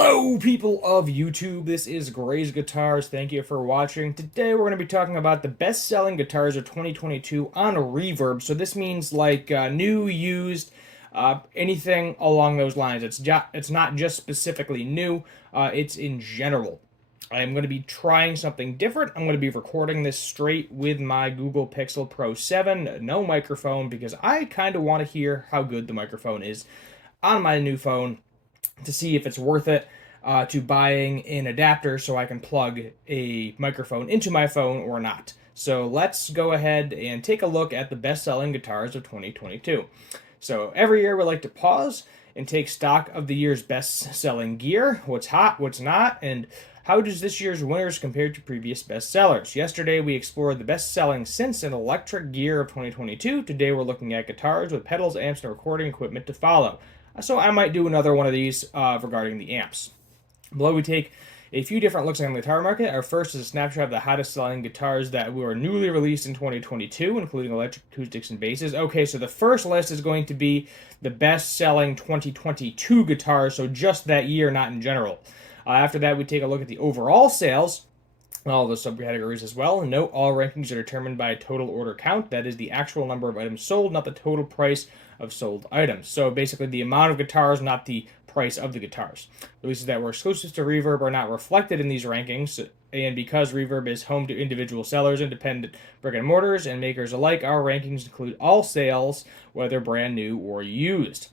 Hello, people of YouTube. This is Gray's Guitars. Thank you for watching. Today, we're going to be talking about the best-selling guitars of 2022 on Reverb. So this means like new, used, anything along those lines. It's not just specifically new. It's in general. I am going to be trying something different. I'm going to be recording this straight with my Google Pixel Pro 7, no microphone, because I kind of want to hear how good the microphone is on my new phone, to see if it's worth it to buying an adapter so I can plug a microphone into my phone or not. So let's go ahead and take a look at the best-selling guitars of 2022. So every year we like to pause and take stock of the year's best-selling gear, what's hot, what's not, and how does this year's winners compare to previous bestsellers. Yesterday we explored the best-selling synths and electric gear of 2022. Today we're looking at guitars with pedals, amps, and recording equipment to follow. So I might do another one of these regarding the amps. Below we take a few different looks on the guitar market. Our first is a snapshot of the hottest selling guitars that were newly released in 2022, including electric, acoustics, and basses. Okay, so the first list is going to be the best selling 2022 guitars, so just that year, not in general. After that, we take a look at the overall sales, all the subcategories as well. Note all rankings are determined by a total order count. That is the actual number of items sold, not the total price of sold items. So basically the amount of guitars, not the price of the guitars. Releases that were exclusive to Reverb are not reflected in these rankings, and because Reverb is home to individual sellers, independent brick and mortars, and makers alike, our rankings include all sales, whether brand new or used.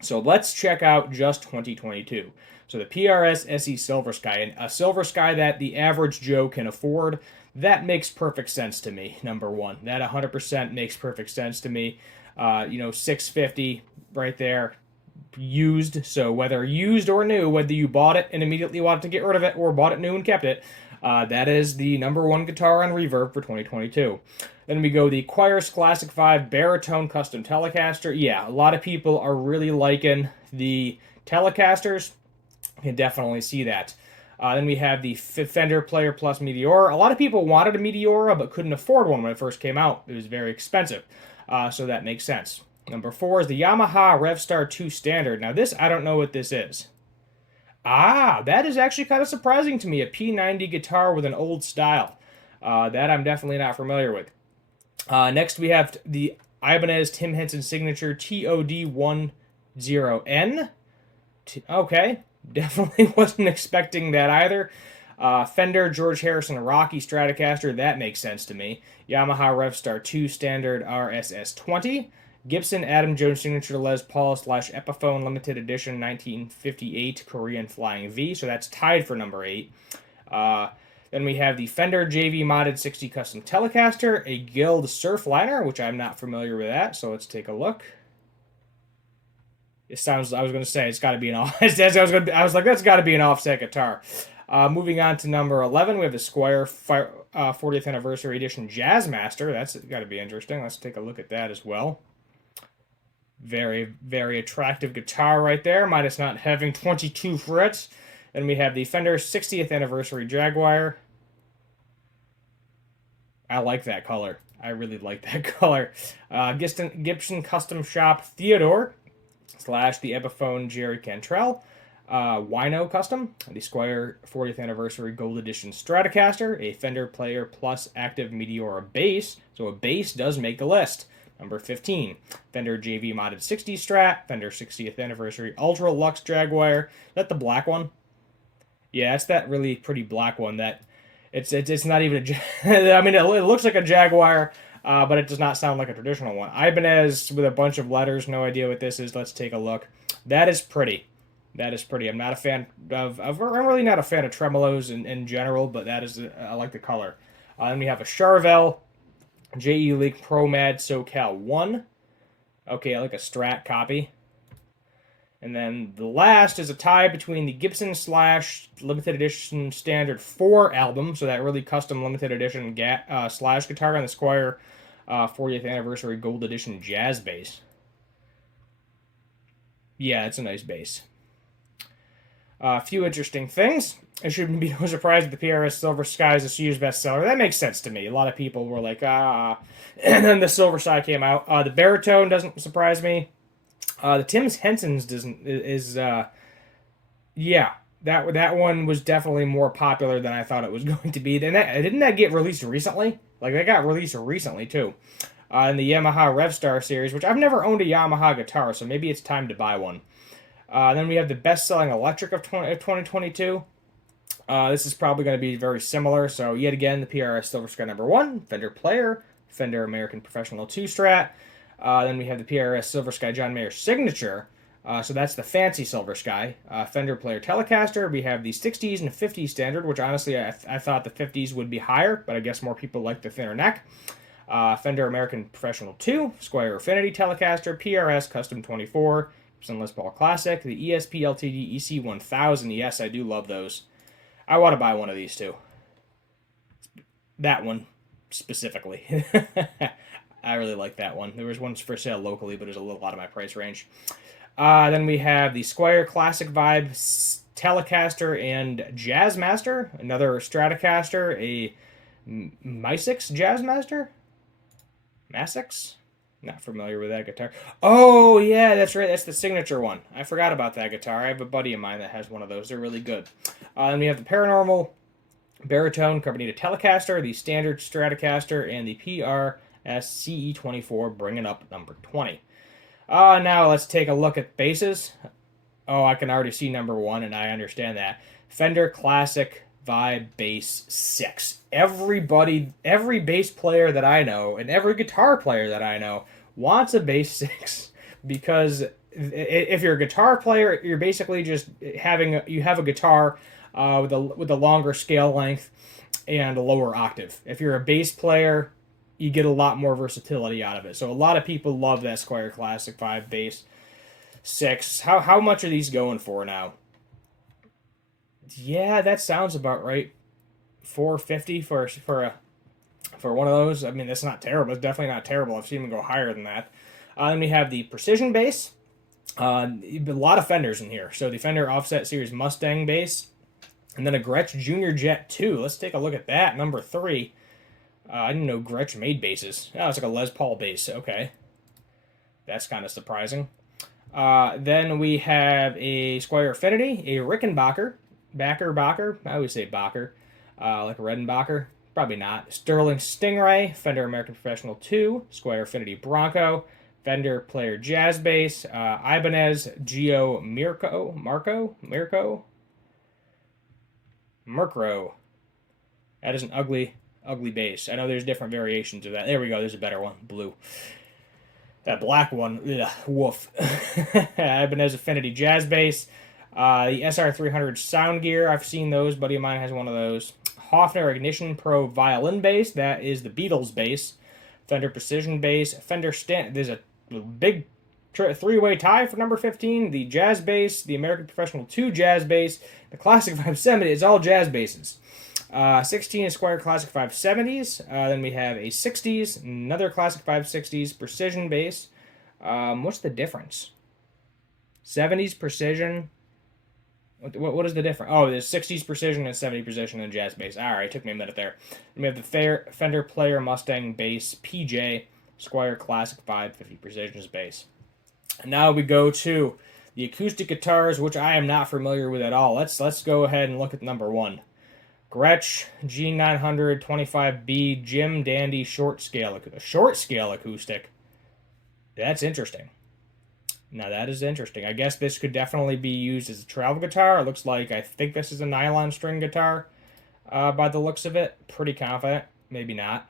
So let's check out just 2022. So the PRS SE Silver Sky, and a Silver Sky that the average Joe can afford, that makes perfect sense to me, number one. That 100% makes perfect sense to me. $650 right there, used. So whether used or new, whether you bought it and immediately wanted to get rid of it or bought it new and kept it, that is the number one guitar on Reverb for 2022. Then we go the Choirs Classic 5 Baritone Custom Telecaster. Yeah, a lot of people are really liking the Telecasters. You can definitely see that. Then we have the Fender Player Plus Meteora. A lot of people wanted a Meteora but couldn't afford one when it first came out. It was very expensive, so that makes sense. Number 4 is the Yamaha Revstar 2 Standard. Now this, I don't know what this is. That is actually kind of surprising to me. A P90 guitar with an old style. That I'm definitely not familiar with. Next we have the Ibanez Tim Henson Signature TOD10N. Okay, definitely wasn't expecting that either. Fender George Harrison Rocky Stratocaster, that makes sense to me. Yamaha Revstar 2 Standard RSS20. Gibson Adam Jones Signature Les Paul / Epiphone Limited Edition 1958 Korean Flying V, so that's tied for number 8. Then we have the Fender JV Modded 60 Custom Telecaster, a Guild Surfliner, which I'm not familiar with that, so let's take a look. It sounds, I was going to say, it's got to be an I was like, that's got to be an offset guitar. Moving on to number 11, we have the Squier 40th Anniversary Edition Jazzmaster. That's got to be interesting. Let's take a look at that as well. Very, very attractive guitar right there, minus not having 22 frets. Then we have the Fender 60th Anniversary Jaguar. I like that color. I really like that color. Gibson Custom Shop Theodore / the Epiphone Jerry Cantrell. Wino Custom, the Squier 40th Anniversary Gold Edition Stratocaster, a Fender Player Plus Active Meteora bass. So a bass does make the list. Number 15, Fender JV Modded 60 Strat, Fender 60th Anniversary Ultra Lux Jaguar. Is that the black one? Yeah, it's that really pretty black one. That it's not even a. I mean, it looks like a Jaguar, but it does not sound like a traditional one. Ibanez with a bunch of letters. No idea what this is. Let's take a look. That is pretty. That is pretty. I'm not a fan of I'm really not a fan of tremolos in general, but that is, I like the color. Then we have a Charvel JE League Pro Mad SoCal 1. Okay, I like a Strat copy. And then the last is a tie between the Gibson / Limited Edition Standard 4 album, so that really custom limited edition / guitar, and the Squier 40th Anniversary Gold Edition Jazz Bass. Yeah, it's a nice bass. A few interesting things. I shouldn't be no surprised that the PRS Silver Sky is this year's bestseller. That makes sense to me. A lot of people were like, And then the Silver Sky came out. The Baritone doesn't surprise me. The Tim Henson's yeah, that one was definitely more popular than I thought it was going to be. Didn't that get released recently? Like that got released recently too, in the Yamaha Revstar series, which I've never owned a Yamaha guitar, so maybe it's time to buy one. Then we have the best-selling electric of 2022. This is probably going to be very similar. So yet again, the PRS Silver Sky number 1, Fender Player, Fender American Professional 2 Strat. Then we have the PRS Silver Sky John Mayer Signature. So that's the fancy Silver Sky. Fender Player Telecaster. We have the 60s and 50s standard, which honestly I thought the 50s would be higher, but I guess more people like the thinner neck. Fender American Professional 2, Squire Affinity Telecaster, PRS Custom 24, Gibson Les Paul Classic, the ESP LTD EC1000. Yes, I do love those. I want to buy one of these too. That one specifically. I really like that one. There was one for sale locally, but it was a little out of my price range. Then we have the Squire Classic Vibe Telecaster and Jazzmaster, another Stratocaster, a Mysix Jazzmaster? Masix? Not familiar with that guitar. Oh, yeah, that's right. That's the signature one. I forgot about that guitar. I have a buddy of mine that has one of those. They're really good. Then we have the Paranormal Baritone Carbonita Telecaster, the Standard Stratocaster, and the PRS CE24 bringing up number 20. Now let's take a look at basses. Oh, I can already see number 1, and I understand that. Fender Classic Vibe Bass 6. Every bass player that I know, and every guitar player that I know, wants a Bass 6, because if you're a guitar player, you're basically just you have a guitar with a longer scale length and a lower octave. If you're a bass player, you get a lot more versatility out of it. So a lot of people love that Squire Classic Vibe Bass 6. How much are these going for now? Yeah, that sounds about right. $450 for one of those. I mean, that's not terrible. It's definitely not terrible. I've seen them go higher than that. Then we have the Precision Bass. A lot of Fenders in here. So the Fender Offset Series Mustang bass, and then a Gretsch Junior Jet 2. Let's take a look at that. Number 3. I didn't know Gretsch made basses. Oh, it's like a Les Paul bass. Okay. That's kind of surprising. Then we have a Squire Affinity, a Rickenbacker, Backer. I always say Bacher, like a Redenbacher. Probably not. Sterling Stingray, Fender American Professional 2, Squire Affinity Bronco, Fender Player Jazz Bass, Ibanez Geo Mirko. That is an ugly bass. I know there's different variations of that. There we go. There's a better one. Blue. That black one, ugh, woof. Ibanez Affinity Jazz Bass. The SR300 Sound Gear. I've seen those. Buddy of mine has one of those. Hofner Ignition Pro Violin Bass. That is the Beatles bass. Fender Precision Bass. There's a big three-way tie for number 15. The Jazz Bass. The American Professional 2 Jazz Bass. The Classic 570. It's all jazz basses. 16 Squire Classic 570s. Then we have a 60s, another Classic 560s Precision Bass. What's the difference? 70s Precision. What is the difference? Oh, there's 60s Precision and 70s Precision and Jazz Bass. All right, took me a minute there. And we have the Fender Player Mustang Bass PJ Squire Classic 550 Precision Bass. And now we go to the acoustic guitars, which I am not familiar with at all. Let's go ahead and look at number 1. Gretsch G900 25B Jim Dandy short scale acoustic. That's interesting. Now that is interesting. I guess this could definitely be used as a travel guitar. It looks like, I think this is a nylon string guitar by the looks of it. Pretty confident. Maybe not.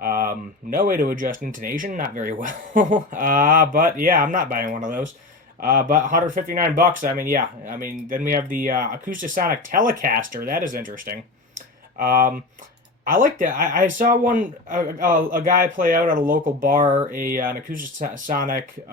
No way to adjust intonation. Not very well. But yeah, I'm not buying one of those. But $159. I mean, yeah. I mean, then we have the Acoustasonic Telecaster. That is interesting. I like that. I saw a guy play out at a local bar an Acoustasonic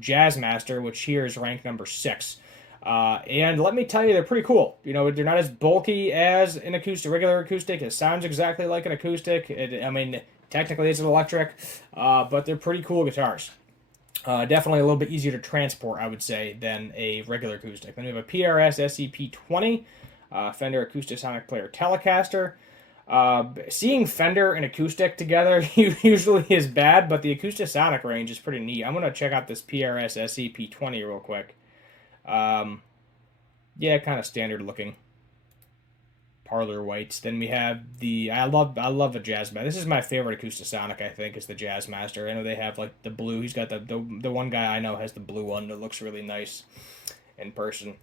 Jazzmaster, which here is ranked number 6. And let me tell you, they're pretty cool. You know, they're not as bulky as an regular acoustic. It sounds exactly like an acoustic. I mean, technically it's an electric, but they're pretty cool guitars. Definitely a little bit easier to transport, I would say, than a regular acoustic. Then we have a PRS SCP-20, Fender Acoustasonic Player Telecaster. Seeing Fender and acoustic together usually is bad, but the Acoustasonic range is pretty neat. I'm going to check out this PRS SCP-20 real quick. Yeah, kind of standard looking parlor whites. Then we have the I love a Jazz Master. This is my favorite Acoustasonic, I think, is the Jazz Master. I know they have like the blue. He's got the one guy I know has the blue one that looks really nice in person.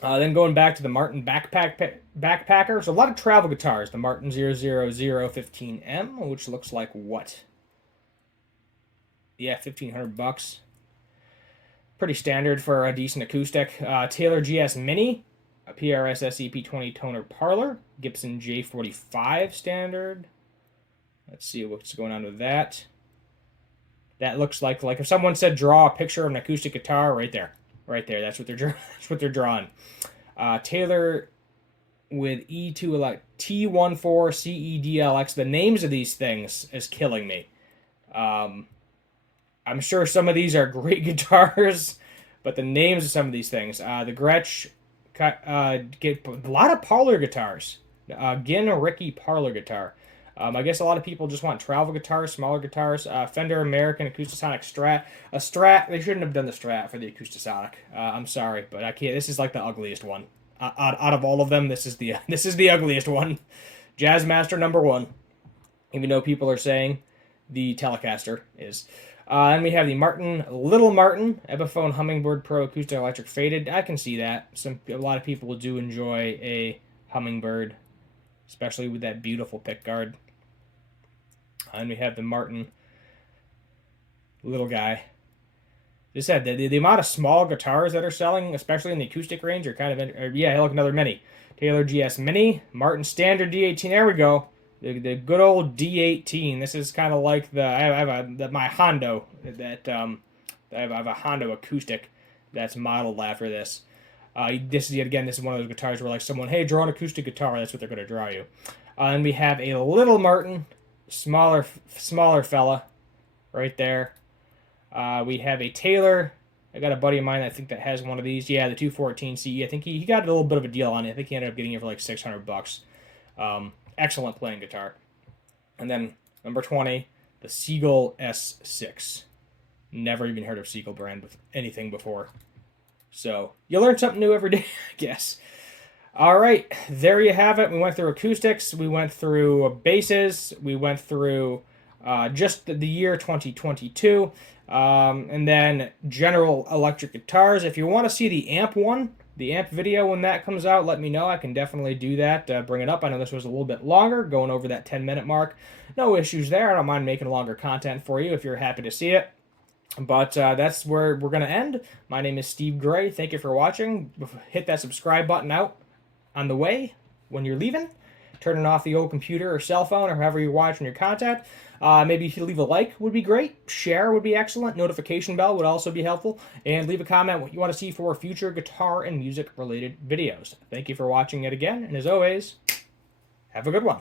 Then going back to the Martin backpacker, so a lot of travel guitars. The Martin 00015M, which looks like what? Yeah, $1,500. Pretty standard for a decent acoustic. Taylor GS Mini, a PRS SEP20 toner parlor, Gibson J45 standard. Let's see what's going on with that. That looks like if someone said draw a picture of an acoustic guitar, right there. Right there, that's what they're drawing. Taylor with E2 T14 CEDLX. The names of these things is killing me. I'm sure some of these are great guitars, but the names of some of these things. The Gretsch get a lot of parlor guitars. Gin Ricky parlor guitar. I guess a lot of people just want travel guitars, smaller guitars. Fender American Acoustasonic Strat. A Strat, they shouldn't have done the Strat for the Acoustasonic. I'm sorry, but I can't. This is like the ugliest one. Out of all of them, this is the ugliest one. Jazzmaster #1. Even though people are saying the Telecaster is. And we have the Little Martin Epiphone Hummingbird Pro Acoustic Electric Faded. I can see that. A lot of people do enjoy a Hummingbird, especially with that beautiful pickguard. And we have the Martin little guy. This said the amount of small guitars that are selling, especially in the acoustic range, are kind of yeah. Look, another Mini, Taylor GS Mini, Martin Standard D18. There we go. The good old D18. This is kind of like my Hondo that I have a Hondo acoustic that's modeled after this. This is one of those guitars where like someone, hey, draw an acoustic guitar. That's what they're going to draw you. And we have a Little Martin, smaller fella, right there. We have a Taylor. I got a buddy of mine I think that has one of these. Yeah, the 214 CE. I think he got a little bit of a deal on it. I think he ended up getting it for like $600. Excellent playing guitar. And then number 20, the Seagull S6. Never even heard of Seagull brand with anything before. So you learn something new every day, I guess. All right, there you have it. We went through acoustics. We went through basses. We went through just the year 2022. And then general electric guitars. If you want to see the amp one, the amp video when that comes out, let me know. I can definitely do that, bring it up. I know this was a little bit longer, going over that 10-minute mark. No issues there. I don't mind making longer content for you if you're happy to see it. But that's where we're going to end. My name is Steve Gray. Thank you for watching. Hit that subscribe button out on the way when you're leaving. Turning off the old computer or cell phone or however you're watching your content. Maybe if you leave a like would be great. Share would be excellent. Notification bell would also be helpful. And leave a comment what you want to see for future guitar and music related videos. Thank you for watching it again. And as always, have a good one.